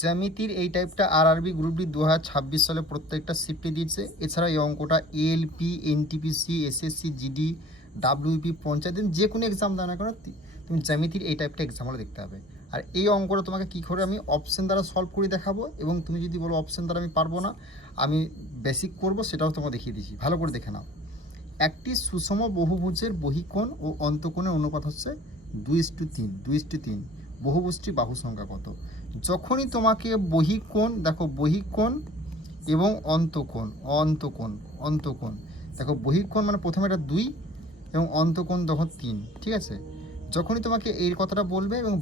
জ্যামিতির এই টাইপটা RRB group D 2026 সালে প্রত্যেকটা শিফটে দিয়েছে। এছাড়া এই অঙ্কটা ALP, NTPC, SSC, GD, WP, panchayat যে কোনো এক্সাম দাও না কেন তুমি জ্যামিতির এই টাইপটা এক্সাম হলে দেখতে হবে। আর এই অঙ্কটা তোমাকে কী করে আমি অপশন দ্বারা সলভ করে দেখাবো, এবং তুমি যদি বলো অপশন দ্বারা আমি পারবো না, আমি বেসিক করব, সেটাও তোমাকে দেখিয়ে দিচ্ছি। ভালো করে দেখে নাও। একটি সুষম বহুভুজের বহিকোণ ও অন্তকোণের অনুপাত হচ্ছে 2:3। 2:3 বহুভুজটির বাহু সংখ্যা কত? যখনই তোমাকে বহিকোণ, দেখো বহিকোণ এবং অন্তকোণ, অন্তকোণ দেখো বহিকোণ মানে প্রথমে এটা 2 এবং অন্তকোণ তখন 3, ঠিক আছে? যখনই তোমাকে এই কথাটা বলবে এবং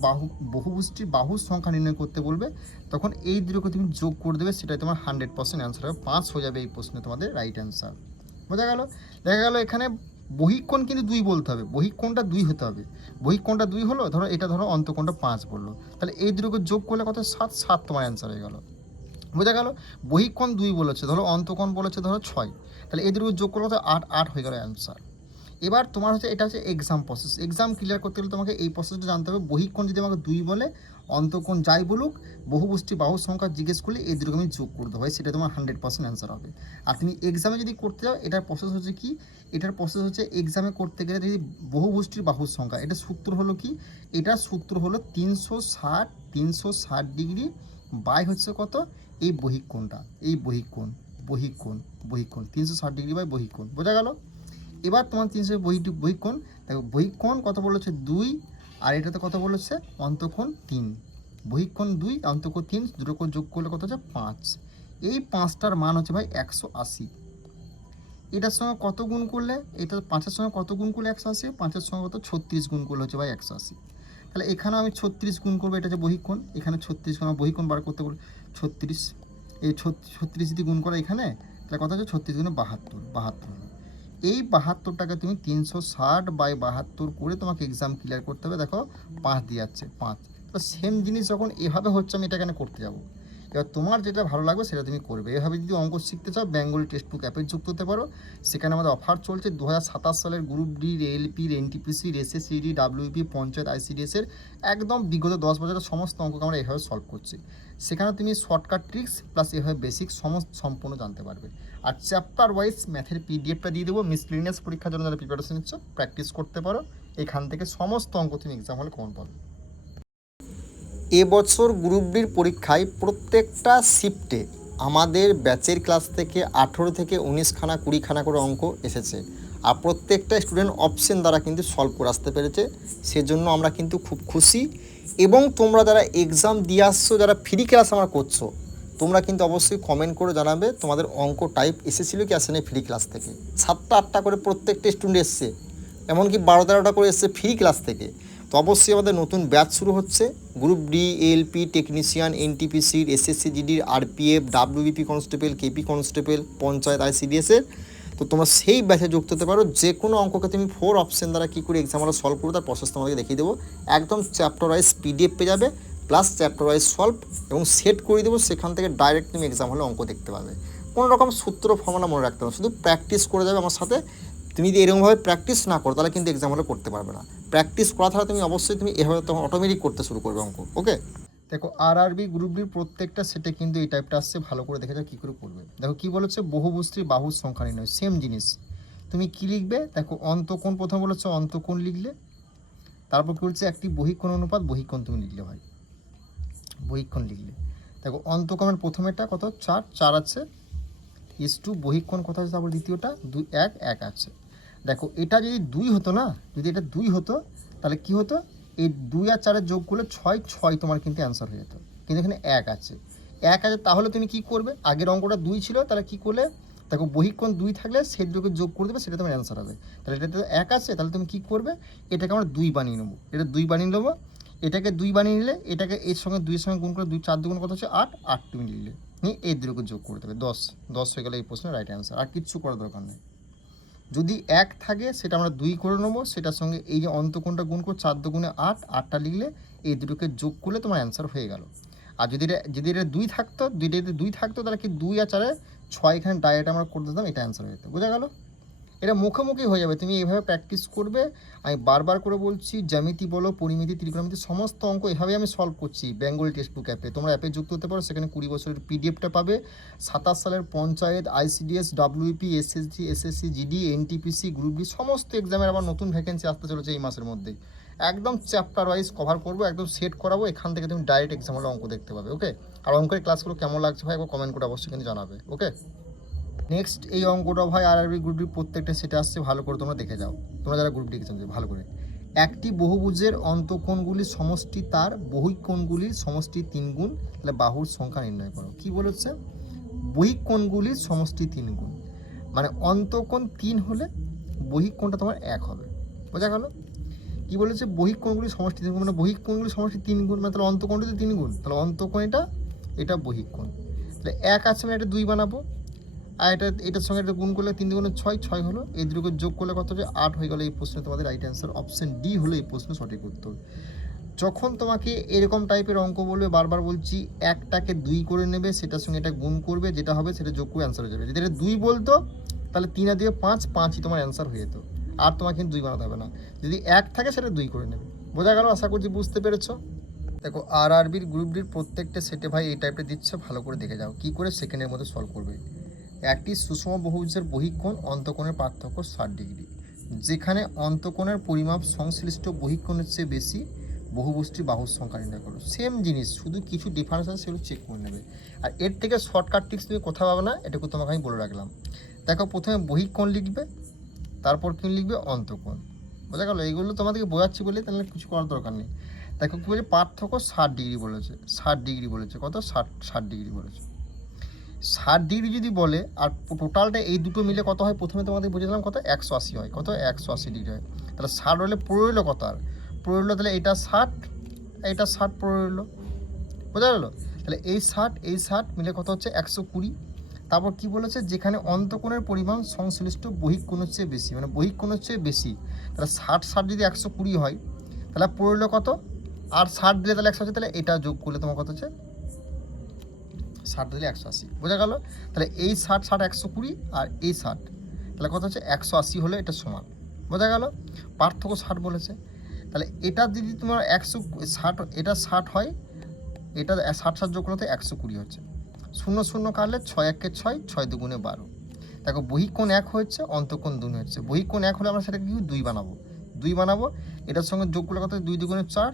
বহুভুজটির বাহুর সংখ্যা নির্ণয় করতে বলবে, তখন এই দুটোকে তুমি যোগ করে দেবে, সেটাই তোমার 100% অ্যান্সার হবে। 5 হয়ে যাবে এই প্রশ্নে তোমাদের রাইট অ্যান্সার। বোঝা গেল? দেখা গেল এখানে বহিকোণ কিন্তু 2 বলতে হবে, বহিকোণটা 2 হতে হবে। বহিকোণটা 2 হলো, ধরো এটা ধরো অন্তকোণটা 5 বললো, তাহলে এই দুটোকে যোগ করলে কত? 7। 7 তোমার অ্যান্সার হয়ে গেল। বোঝা গেল? বহিকোণ 2 বলেছে, ধরো অন্তকোণ বলেছে ধরো 6, তাহলে এই দুটোকে যোগ করলে কত? 8। 8 হয়ে গেল অ্যান্সার। এবার তোমার হচ্ছে এটা হচ্ছে এক্সাম প্রসেস। এক্সাম ক্লিয়ার করতে গেলে তোমাকে এই প্রসেসটা জানতে হবে। বহিকোণ যদি আমাকে 2 বলে, অন্তকোণ যাই বলুক, বহুভুজটি বাহুর সংখ্যা জিজ্ঞেস করলে এই দুটোকে আমি যোগ করতে হয়, সেটা তোমার 100% অ্যান্সার হবে। আর তুমি এক্সামে যদি করতে যাও, এটার প্রসেস হচ্ছে কি? এটার প্রসেস হচ্ছে এক্সামে করতে গেলে যদি বহুভুজটির বাহুর সংখ্যা, এটা সূত্র হলো কি? এটার সূত্র হলো 360 ডিগ্রি বাই হচ্ছে কত? এই বহিকোণটা, এই বহিকোণ 360 ডিগ্রি বাই বহিকোণ। বোঝা গেল? এবার তোমার 300 বহিকোণ, দেখো বহিকোণ কত বলেছে? 2, আর এটাতে কত বলেছে? অন্তকোণ 3। বহিকোণ 2, অন্তকোণ 3, দুটো করে যোগ করলে কত হচ্ছে? 5। এই 5টার মান হচ্ছে ভাই 180। এটার সঙ্গে কত গুণ করলে? এটা 5-এর সঙ্গে কত গুণ করলে 180? 5-এর সঙ্গে কত? 36 গুণ করলে হচ্ছে ভাই 180। তাহলে এখানে আমি 36 গুণ করবো, এটা হচ্ছে বহিকোণ। এখানে 36 গুণ, বহিকোণ বার করতে বলে 36, এই 36 যদি গুণ করা এখানে, তাহলে কত হচ্ছে? 36 গুণে 72 হলো। এই 72টাকে তুমি 360/72 করে তোমাকে এক্সাম ক্লিয়ার করতে হবে। দেখো 5 দিয়ে যাচ্ছে, 5। তো সেম জিনিস যখন এভাবে হচ্ছে, আমি এটা কেন করতে যাব? এবার তোমার যেটা ভালো লাগবে সেটা তুমি করবে। এভাবে যদি অঙ্ক শিখতে চাও, বেঙ্গলি টেক্সট বুক অ্যাপে যুক্ত হতে পারো। সেখানে আমাদের অফার চলছে 2027 সালের গ্রুপ ডি, এএলপির, এনটিপিসির, এসএসসি, ডাব্লিউপি, পঞ্চায়েত, আইসিডিএসের একদম বিগত 10 বছরের সমস্ত অঙ্ককে আমরা এভাবে সলভ করছি। সেখানে তুমি শর্টকাট ট্রিক্স প্লাস এভাবে বেসিক সম্পূর্ণ জানতে পারবে। আর চ্যাপ্টার ওয়াইজ ম্যাথের পিডিএফটা দিয়ে দেবো। মিসলিনিয়াস পরীক্ষার জন্য যারা প্রিপারেশন নিচ্ছ, প্র্যাকটিস করতে পারো। এখান থেকে সমস্ত অঙ্ক তুমি এক্সাম হলে কমন পাবে। এবছর গ্রুপ ডির পরীক্ষায় প্রত্যেকটা শিফটে আমাদের ব্যাচের ক্লাস থেকে 18 থেকে 19 খানা 20 খানা করে অঙ্ক এসেছে। আর প্রত্যেকটা স্টুডেন্ট অপশন দ্বারা কিন্তু সলভ করে আসতে পেরেছে। সেজন্য আমরা কিন্তু খুব খুশি। এবং তোমরা যারা এক্সাম দিয়ে আসছো, যারা ফ্রি ক্লাস আমার করছো, তোমরা কিন্তু অবশ্যই কমেন্ট করে জানাবে তোমাদের অঙ্ক টাইপ এসেছিলো কি আসেনি ফ্রি ক্লাস থেকে। 7টা 8টা করে প্রত্যেকটা স্টুডেন্ট এসছে, এমনকি 12-13টা করে এসছে ফ্রি ক্লাস থেকে। তো অবশ্যই আমাদের নতুন ব্যাচ শুরু হচ্ছে। গ্রুপ ডি, এএলপি, টেকনিশিয়ান, এনটিপিসির, এসএসসি, জিডির, RPF, WBP constable, KP constable, panchayat, আইসিডিএসের। তো তোমরা সেই ব্যাচে যুক্ত হতে পারো। যে কোনো অঙ্ককে তুমি 4 অপশন দ্বারা কী করে এক্সাম আমরা সলভ করবো তার প্রসেস তোমাকে দেখিয়ে দেবো। একদম চ্যাপ্টার ওয়াইজ পিডিএফ পেয়ে যাবে, প্লাস চ্যাপ্টার ওয়াইজ সলভ, এবং সেট করে দেবো। সেখান থেকে ডাইরেক্ট তুমি এক্সাম হলে অঙ্ক দেখতে পাবে। কোনো রকম সূত্র ফর্মুলা মনে রাখতে হবে, শুধু প্র্যাকটিস করে যাবে আমার সাথে। তুমি যদি এরকমভাবে প্র্যাকটিস না করো, তাহলে কিন্তু এক্সাম হলে করতে পারবে না। প্র্যাকটিস করা ছাড়া তুমি অবশ্যই তুমি এভাবে তখন অটোমেটিক করতে শুরু করবে অঙ্ক। ওকে, দেখো আরআরবি গ্রুপ ডির প্রত্যেকটা সেটে কিন্তু এই টাইপটা আসছে। ভালো করে দেখে যাও কী করে করবে। দেখো কী বলেছে? বহুভুজটির বাহুর সংখ্যা নির্ণয়। সেম জিনিস তুমি কী লিখবে? দেখো অন্তকোণ প্রথম বলেছে, অন্তকোণ লিখলে। তারপর কী বলছে? একটি বহিকোণ অনুপাত, বহিকোণ তুমি লিখলে ভাই, বহিকোণ লিখলে। দেখো অন্তকোণের প্রথমেটা কত? 4, 4 আছে, ইস টু বহিকোণ কত আছে? তারপর দ্বিতীয়টা 2, 1, 1 আছে। দেখো এটা যদি 2 হতো না, যদি এটা 2 হতো, তাহলে কি হতো? এই 2 আর 4-এর যোগ করলে 6, 6 তোমার কিন্তু অ্যান্সার হয়ে যেত। কিন্তু এখানে 1 আছে, 1 আছে, তাহলে তুমি কি করবে? আগের অঙ্কটা 2 ছিল, তাহলে কি করলে? দেখো বহিকোণ 2 থাকলে সেই দুটোকে যোগ করে দেবে, সেটা তোমার অ্যান্সার হবে। তাহলে এটাতে 1 আছে, তাহলে তুমি কি করবে? এটাকে আমরা 2 বানিয়ে নেবো, এটা 2 বানিয়ে নেবো। এটাকে 2 বানিয়ে নিলে, এটাকে এর সঙ্গে 2-এর সঙ্গে গুণ করে 2, 4 দুগুণ কত হচ্ছে? 8, 8 তুমি নিলে নিয়ে এই দুটোকে যোগ করে দেবে, 10। 10 হয়ে গেলে এই প্রশ্নের রাইট অ্যান্সার। আর কিচ্ছু করার দরকার নেই। যদি 1 থাকে সেটা আমরা 2 করে নেবো, সেটার সঙ্গে এই যে অন্তকোণটা গুণ করে 4 দুগুণে 8, 8টা লিখলে এই দুটোকে যোগ করলে তোমার অ্যান্সার হয়ে গেল। আর যদি এটা 2 থাকতো, দুইটাতে 2 থাকতো, তাহলে কি 2 আর 4-এ 6 এখানে ডাইরেক্ট আমরা করে দিতাম, এটা অ্যান্সার হয়ে যেত। বোঝা গেল? এটা মুখোমুখি হয়ে যাবে, তুমি এইভাবে প্র্যাকটিস করবে। আমি বারবার করে বলছি, জ্যামিতি বলো, পরিমিতি, ত্রিকোণমিতি, সমস্ত অঙ্ক এভাবে আমি সলভ করছি বেঙ্গলি টেক্সট বুক অ্যাপে। তোমরা অ্যাপে যুক্ত হতে পারো, সেখানে 20 বছরের পিডিএফটা পাবে। 27 সালের panchayat, ICDS, WP, SSG, SSC, GD, NTPC, group D সমস্ত এক্সামের আবার নতুন ভ্যাকেন্সি আসতে চলেছে এই মাসের মধ্যেই। একদম চ্যাপ্টার ওয়াইজ কভার করবো, একদম সেট করাবো, এখান থেকে তুমি ডাইরেক্ট এক্সাম হলে অঙ্ক দেখতে পাবে। ওকে, আর অঙ্কের ক্লাসগুলো কেমন লাগছে ভাই একবার কমেন্ট করে অবশ্যই কিন্তু জানাবে। ওকে, নেক্সট এই অঙ্কটা ভাই আরআরবি গ্রুপ ডি প্রত্যেকটা সেটা আসছে, ভালো করে তোমরা দেখে যাও, তোমরা যারা গ্রুপ ডি এক্সাম দেবে ভালো করে। একটি বহুভুজের অন্তঃকোণগুলির সমষ্টি তার বহিঃকোণগুলির সমষ্টি 3 গুণ, তাহলে বাহুর সংখ্যা নির্ণয় করো। কি বলেছে? বহিঃকোণগুলির সমষ্টি 3 গুণ, মানে অন্তঃকোণ 3 হলে বহিঃকোণটা তোমার 1 হবে। বোঝা গেল? কি বলেছে? বহিঃকোণগুলির সমষ্টি 3 গুণ, মানে বহিঃকোণগুলির সমষ্টি 3 গুণ, মানে তাহলে অন্তঃকোণটা তো 3 গুণ, তাহলে অন্তঃকোণ এটা বহিঃকোণ। তাহলে 1 আছে মানে এটা 2 বানাবো, আর এটার সঙ্গে এটা গুণ করলে 3 দুগুণে 6, 6 হলো, এই দুটোকে যোগ করলে কত হবে? 8 হয়ে গেল। এই প্রশ্নে তোমাদের রাইট অ্যান্সার অপশন ডি হলো এই প্রশ্ন সঠিক উত্তর। যখন তোমাকে এরকম টাইপের অঙ্ক বলবে, বারবার বলছি, একটাকে 2 করে নেবে, সেটার সঙ্গে এটা গুণ করবে, যেটা হবে সেটা যোগ করে অ্যান্সার হয়ে যাবে। যদি এটা 2 বলতো তাহলে 3 আর 2 5, 5ই তোমার অ্যান্সার হয়ে যেত, আর তোমাকে কিন্তু 2 বানাতে হবে না। যদি 1 থাকে সেটা 2 করে নেবে। বোঝা গেল? আশা করছি বুঝতে পেরেছো। দেখো আরআরবির গ্রুপ ডির প্রত্যেকটা সেটে ভাই এই টাইপটা দিচ্ছে, ভালো করে দেখে যাও, কি করে সেকেন্ডের মধ্যে সলভ করবে। একটি সুষম বহুভুজের বহিঃকোণ অন্তঃকোণের পার্থক্য 60 ডিগ্রি, যেখানে অন্তঃকোণের পরিমাপ সংশ্লিষ্ট বহিঃকোণের চেয়ে বেশি, বহুভুজটি বাহুর সংখ্যা নির্ণয় করো। সেম জিনিস, শুধু কিছু ডিফারেন্স আছে সেগুলো চেক করে নেবে। আর এর থেকে শর্টকাট ট্রিক্স তুমি কোথাও পাবে না, এটুকু তোমাকে আমি বলে রাখলাম। দেখো প্রথমে বহিঃকোণ লিখবে, তারপর কি লিখবে? অন্তঃকোণ। বোঝা গেল? এইগুলো তোমাদেরকে বোঝাচ্ছি বলে, তাহলে কিছু করার দরকার নেই। দেখো কী বলে? পার্থক্য 60 ডিগ্রি বলেছে, 60 ডিগ্রি বলেছে, কত? 60 ডিগ্রি বলেছে। 60 ডিগ্রি যদি বলে, আর টোটালটা এই দুটো মিলে কত হয়? প্রথমে তোমাদের বুঝে দিলাম কত? 180 হয়। কত? 180 ডিগ্রি হয়। তাহলে 60 হলে পড়ে রইলো কত? আর পড়ে রইলো তাহলে এটা 60, এটা 60 পড়ে রইলো। বোঝা গেলো? তাহলে এই 60 মিলে কত হচ্ছে? 120। তারপর কি বলেছে? যেখানে অন্তঃকোণের পরিমাণ সংশ্লিষ্ট বহিঃকোণের চেয়ে বেশি, মানে বহিঃকোণের চেয়ে বেশি। তাহলে 60 যদি 120 হয়, তাহলে পড়ে রইলো কত? আর 60 দিলে তাহলে 180, তাহলে এটা যোগ করলে তোমার কত হচ্ছে? 60 দিলে 180। বোঝা গেল? তাহলে এই 60, 120, আর এই 60, তাহলে কত হচ্ছে? 180 হলে এটা সমান। বোঝা গেল? পার্থক্য 60 বলেছে। তাহলে এটা যদি তোমার 160, এটা 60 হয়, এটা 60 যোগ করলে 120 হচ্ছে। 0 0 কাটলে 6 1 6, 6 2 12। দেখো বহিঃকোণ 1 হচ্ছে, অন্তঃকোণ 2 হচ্ছে। বহিঃকোণ 1 হলে আমরা সেটাকে কি 2 বানাবো, 2 বানাবো। এটার সঙ্গে যোগ করলে কত? 2 2 4,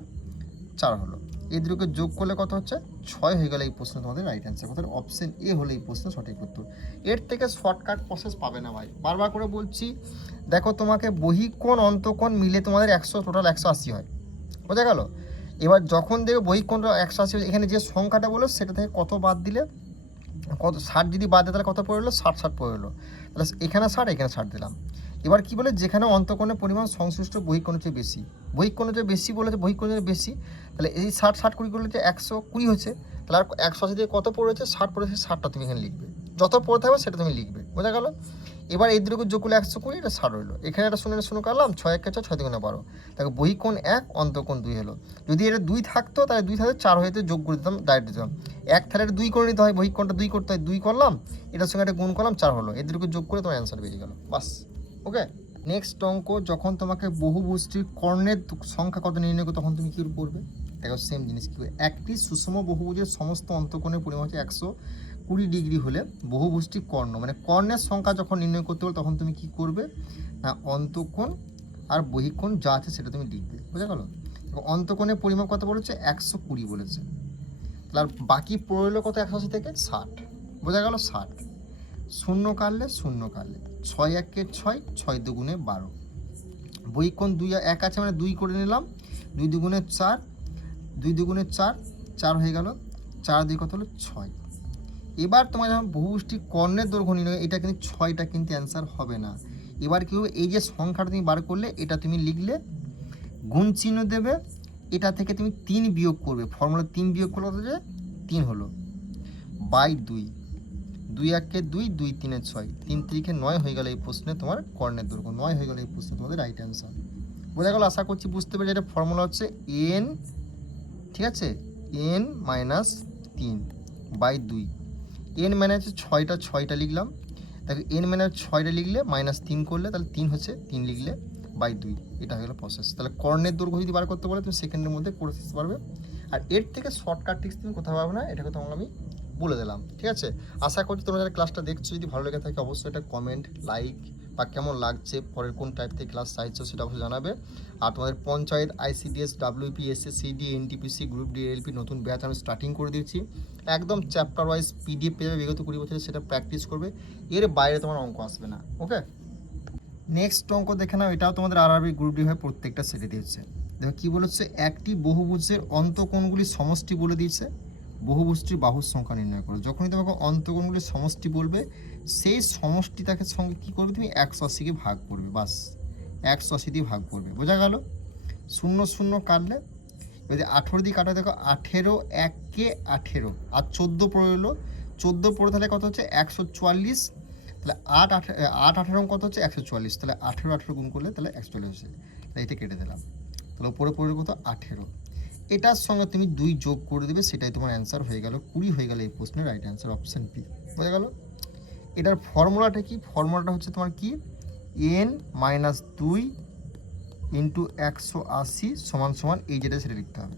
4 হলো। এই দুটোকে যোগ করলে কত হচ্ছে? 6 হয়ে গেলে এই প্রশ্ন তোমাদের রাইট অ্যান্সার। কথার অপশন এ হলো এই প্রশ্ন সঠিক উত্তর। এর থেকে শর্টকাট প্রসেস পাবে না ভাই, বারবার করে বলছি। দেখো তোমাকে বহিঃকোণ অন্তঃকোণ মিলে তোমাদের 100, টোটাল 180 হয়। বোঝা গেল? এবার যখন দেখবে বহিঃকোণটা 180, এখানে যে সংখ্যাটা বলো সেটা থেকে কত বাদ দিলে, কত 60 যদি বাদ দেয় তাহলে কত পড়ে এলো? 60 পড়ে এলো। তাহলে এখানে 60, এখানে 60 দিলাম। এবার কি বলে? যেখানে অন্তঃকোণের পরিমাণ সংশ্লিষ্ট বহিঃকোণের চেয়ে বেশি, বহিঃকোণের চেয়ে বেশি বলেছে, বহিঃকোণের বেশি। তাহলে এই 60 60 20 করলে যে 120 হচ্ছে, তাহলে আর 180 দিয়ে কত পড়েছে? 60 পড়েছে, 60টা তুমি এখানে লিখবে, যত পড়ে থাকবে সেটা তুমি লিখবে। বোঝা গেল? এবার এই দুটোকে যোগ করলে 120, এটা 60 হলো। এখানে একটা শূন্য কাটলাম, 6 1 6, 6 2 12। দেখো বহিঃকোণ 1, অন্তঃকোণ 2 হলো। যদি এটা 2 থাকতো তাহলে 2 থাকলে 4 হয়ে যেত, যোগ করে দিতাম, ডাইরেক্ট দিতাম। 1 থাকলে এটা 2 করে নিতে হয়, বহিঃকোণটা 2 করতে হয়, 2 করলাম, এটার সঙ্গে একটা গুণ করলাম, 4 হলো। এই দুটোকে যোগ করে তোমার অ্যান্সার বেরিয়ে গেল, বাস। ওকে, নেক্সট অঙ্ক, যখন তোমাকে বহুভুজটির কর্ণের সংখ্যা কত নির্ণয় করবে, তখন তুমি কী করবে? দেখো সেম জিনিস কী হবে? একটি সুষম বহুভুজের সমস্ত অন্তঃকোণের পরিমাণ হচ্ছে 120 ডিগ্রি হলে বহুভুজটি কর্ণ, মানে কর্ণের সংখ্যা যখন নির্ণয় করতে হবে তখন তুমি কি করবে না? অন্তঃকোণ আর বহিঃকোণ যা আছে সেটা তুমি লিখবে। বোঝা গেল? অন্তঃকোণের পরিমাপ কত বলেছে? 120 বলেছে। তাহলে আর বাকি পড়লো কত? 180 থেকে 60। বোঝা গেল? 60। 0 কাটলে 0 কাটলে 6 1 6, 6 2 12। বহিঃকোণ 2 1 আছে মানে 2 করে নিলাম, 2 2 4, 2 2 4, 4 হয়ে গেল। 4 2 কত হলো? 6। এবার তোমার যখন বহুভুজটির কর্ণের দৈর্ঘ্য নির্ণয়, এটা কিন্তু 6টা কিন্তু অ্যান্সার হবে না। এবার কী হবে? এই যে সংখ্যাটা তুমি বার করলে, এটা তুমি লিখলে, গুণ চিহ্ন দেবে, এটা থেকে তুমি 3 বিয়োগ করবে। ফর্মুলা 3 বিয়োগ করলে কত? যে 3 হলো, বাই 2, 2 1 2, 2 3 6, 3 3 9 হয়ে গেল এই প্রশ্নে তোমার কর্ণের দৈর্ঘ্য। 9 হয়ে গেল এই প্রশ্নে তোমাদের রাইট অ্যান্সার। বোঝা গেল? আশা করছি বুঝতে পেরে। এটা ফর্মুলা হচ্ছে n, ঠিক আছে, n - 3 বাই 2। n মানে হচ্ছে 6টা লিখলাম, দেখো n মানে 6টা লিখলে -3 করলে তাহলে 3 হচ্ছে 3 লিখলে বাই 2, এটা হয়ে গেল প্রসেস। তাহলে কর্ণের দৈর্ঘ্য যদি বার করতে বলে তুমি সেকেন্ডের মধ্যে করে দিতে পারবে। আর এর থেকে শর্টকাট ট্রিক্স তুমি কোথাও পাবে না, এটাকে তোমাকে আমি বলে দিলাম, ঠিক আছে। আশা করছি তোমরা যারা ক্লাসটা দেখছো যদি ভালো লেগে থাকে অবশ্যই এটা কমেন্ট, লাইক বা কেমন লাগছে, পরের কোন টাইপ থেকে ক্লাস চাইছো সেটা অবশ্যই জানাবে। আর তোমাদের panchayat, ICDS, WP, SSCD, NTPC, group D, LP নতুন ব্যাচ আমি স্টার্টিং করে দিয়েছি। একদম চ্যাপ্টার ওয়াইজ PDF পেয়ে যাবে বিগত 20 বছরে, সেটা প্র্যাকটিস করবে, এর বাইরে তোমার অঙ্ক আসবে না, ওকে। নেক্সট অঙ্ক দেখে নাও, এটাও তোমাদের RRB গ্রুপ ডি হয়, প্রত্যেকটা সেটে দিয়েছে। দেখো কী বলেছে, একটি বহুভুজের অন্তঃকোণগুলির সমষ্টি বলে দিয়েছে, বহুভুজটির বাহুর সংখ্যা নির্ণয় করো। যখনই তোমাকে অন্তঃকোণগুলির সমষ্টি বলবে সেই সমষ্টিটাকে সঙ্গে কী করবে তুমি 180কে ভাগ করবে, বাস 180 দিয়ে ভাগ করবে, বোঝা গেল। 0 0 কাটলে যদি 18 দিয়ে কাটা, দেখো 18 1 18 আর 14 পড়ে এলো, 14 পড়ে তাহলে কত হচ্ছে 144, তাহলে 8 18 কত হচ্ছে 144, তাহলে 18 18 গুণ করলে তাহলে 144 হচ্ছে, তাহলে এটা কেটে দিলাম, তাহলে উপরে পড়ে কত 18, এটার সঙ্গে তুমি 2 যোগ করে দেবে, সেটাই তোমার অ্যান্সার হয়ে গেল 20 হয়ে গেল এই প্রশ্নের রাইট অ্যান্সার অপশান পি, বোঝা গেল। এটার ফর্মুলাটা কি, ফর্মুলাটা হচ্ছে তোমার কি n - 2 × 180 সমান এই যেটা সেটা লিখতে হবে।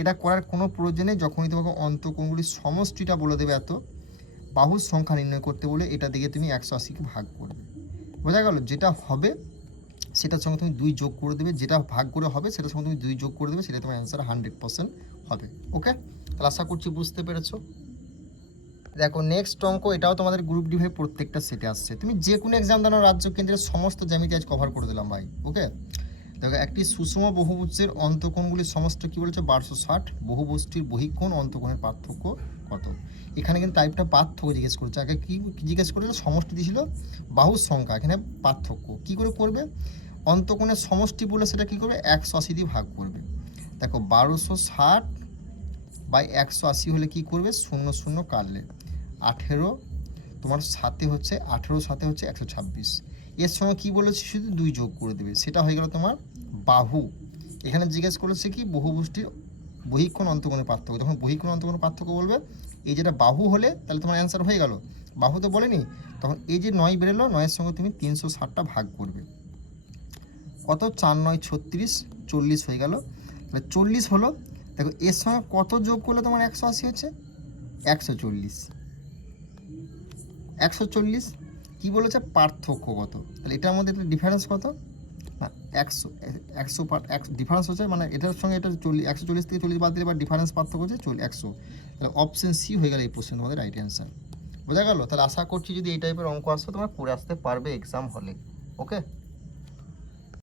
এটা করার কোনো প্রয়োজন নেই, যখনই তোমাকে অন্তঃকোণগুলির সমষ্টিটা বলে দেবে এত, বাহুর সংখ্যা নির্ণয় করতে বলে এটা দিকে তুমি 180কে ভাগ করবে, বোঝা গেল। যেটা হবে সেটার সঙ্গে তুমি 2 যোগ করে দেবে, যেটা ভাগ করে হবে সেটার সঙ্গে তুমি 2 যোগ করে দেবে, সেটা তোমার অ্যান্সার 100% হবে, ওকে। তাহলে আশা করছি বুঝতে পেরেছো। দেখো নেক্সট অঙ্ক, এটাও তোমাদের গ্রুপ ডি ভাই প্রত্যেকটা সেটে আসছে, তুমি যে কোনো এক্সাম দাও রাজ্য কেন্দ্রের সমস্ত জ্যামিতি আজ কভার করে দিলাম ভাই, ওকে। দেখো একটি সুষম বহুভুজের অন্তঃকোণগুলির সমষ্টি কী বলেছে 1260, বহুভুজটির বহিঃকোণ অন্তঃকোণের পার্থক্য কত। এখানে কিন্তু টাইপটা পার্থক্য জিজ্ঞেস করেছে, আগে কি জিজ্ঞেস করেছে সমষ্টি দিয়েছিল বাহুর সংখ্যা, এখানে পার্থক্য কী করে করবে, অন্তঃকোণের সমষ্টি বলে সেটা কী করবে 180 দিয়ে ভাগ করবে। দেখো 1260 বাই 180 হলে কী করবে 0 0 কাটলে 18 তোমার সাথে হচ্ছে 18 সাথে হচ্ছে 126, এর সঙ্গে কী বলেছে শুধু 2 যোগ করে দেবে, সেটা হয়ে গেল তোমার বাহু। এখানে জিজ্ঞেস করেছে কি বহুভুজটির বহিঃকোণ অন্তঃকোণের পার্থক্য, যখন বহিঃকোণ অন্তঃকোণের পার্থক্য বলবে এই যেটা বাহু হলে তাহলে তোমার অ্যান্সার হয়ে গেল, বাহু তো বলেনি, তখন এই যে 9 বেরোলো, 9-এর সঙ্গে তুমি 360টা ভাগ করবে, কত 4 9 36, 40 হয়ে গেল, তাহলে 40 হলো। দেখো এর সঙ্গে কত যোগ করলে তোমার 180 হচ্ছে 140, 140 কী বলেছে পার্থক্য কত, তাহলে এটার মধ্যে একটা ডিফারেন্স কত না 100 ডিফারেন্স হচ্ছে, মানে এটার সঙ্গে এটা 140 থেকে 40 বাদ দিলে বা ডিফারেন্স পার্থক্য হচ্ছে 100, তাহলে অপশন সি হয়ে গেল এই প্রশ্ন তোমাদের রাইট অ্যান্সার, বোঝা গেল। তাহলে আশা করছি যদি এই টাইপের অঙ্ক আসতো তোমরা করে আসতে পারবে এক্সাম হলে, ওকে।